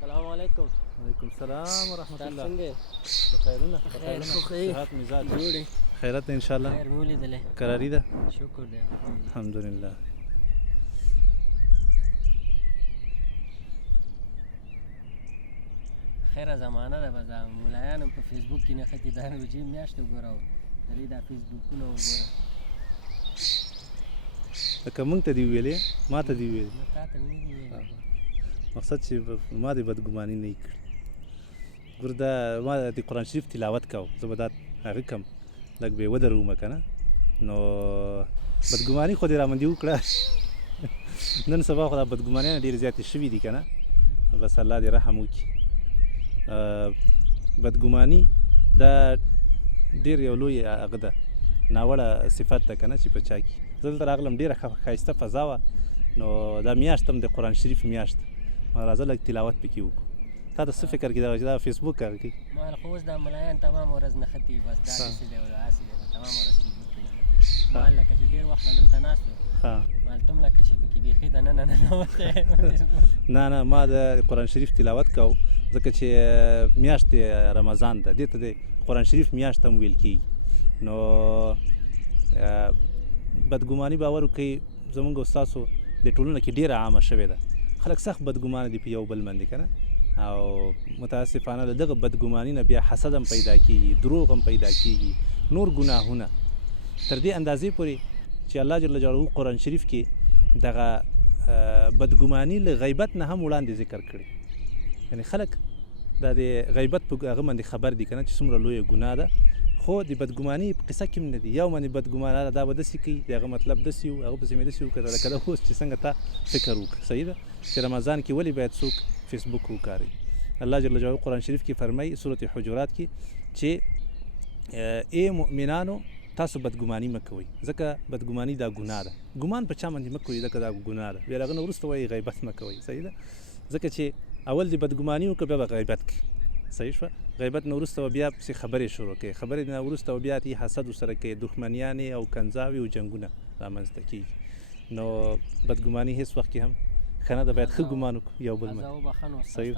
السلام علیکم. وعلیکم السلام ورحمۃ الله. څنګه یې؟ خیرونه خیر خو ښه یې؟ صحت مزاج جوړې خیرت ان شاء الله. خیر مې ولیدلې. قراري ده شکر دی. الحمدلله. خیره زمانه ده به دا ملایان هم په فیسبوک کې نښتي دا رجیم میاشت وګوره او د دې دا فیسبوکونه وګوره. لکه موږ ته دې ویلې ما ته دې ویلې نو تا ته مې نه دي ویلي. مقصد چې ما دې بدګماني نه کړي. ګوره دا ما د قرآن شریف تلاوت کوو زه به دا هغه کوم لږ بې ودرومه که نه نو بدګماني خو دې رامندې وکړه. نن سبا خو دا بدګمانیانې ډېرې زیاتې شوي دي که نه. بس الله دې رحم وکړي. بدګماني دا ډېر یو لوی هغه ده ناوړه صفت ده که نه چې په چا کې. زه دلته راغلم ډېره ښایسته فضا وه نو دا میاشت هم د قرآن شریف میاشت راځه لږ تلاوت پکې وکړو. تا ته څه فکر کېده چې دا فیسبوک هغه کوي؟ ما خو اوس دا ملایان تمام ورځ نښتي بس دا داسې دی او داسې دی تمام ورځ فیسبوک کې نښتي. ما لکه چې ډېر وخت نه دلته ناست یم مالته هم لکه چې پکې بیخي دننه ننوتی نه نه ما د قرآن شریف تلاوت کوو ځکه چې میاشت رمضان ده دې ته د قرآن شریف میاشت هم ویل کېږي. نو بدګماني باور وکړئ زموږ او ستاسو د ټولنه کې ډېره عامه شوې ده. خلک سخت بدګمانه دي په یو بل باندې که نه او متاسفانه له دغه بدګماني نه بیا حسد هم پیدا کېږي دروغ هم پیدا کېږي نور ګناهونه تر دې اندازې پورې چې الله جل جلاله قرآن شریف کې دغه بدګماني له غیبت نه هم وړاندې ذکر کړي. یعنې خلک دا د غیبت په هغه باندې خبر دي که نه چې څومره لویه ګناه ده خو د بدګماني په قصه کې هم نه دي. یو باندې بدګمانه دا به داسې کوي د هغه مطلب داسې و هغه پسې مې داسې وکړه لکه دا اوس چې څنګه تا فکر وکړه. صحیح ده چې رمضان کې ولې باید څوک فیسبوک وکاروي؟ الله جل جلاله قرآن شریف کې فرمایي سورة حجرات کې چې ای مؤمنانو تاسو بدګماني مه کوئ ځکه بدګماني دا ګناه ده. ګمان په چا باندې مه کوئ ځکه دا ګناه ده. بیا له هغه نه وروسته وایي غیبت مه کوئ. صحیح ده ځکه چې اول دې بدګماني وکړه بیا به غیبت کوي. صحیح شوه. غیبت نه وروسته به بیا پسې خبرې شروع کوي. خبرې نه وروسته به بیا تی حسد ورسره کوي دښمنیانې او کنځاوې او جنګونه رامنځته کېږي. نو بدګماني هېڅ وخت کې هم ښه نه ده. باید ښه ګمان وکړو یو بل باندې. صحیح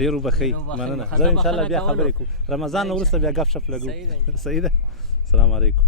ډېر وبښئ مننه. زه انشاءالله بیا خبرې کوو رمضان نه وروسته بیا ګپ شپ لګو. صحیح ده. السلام علیکم.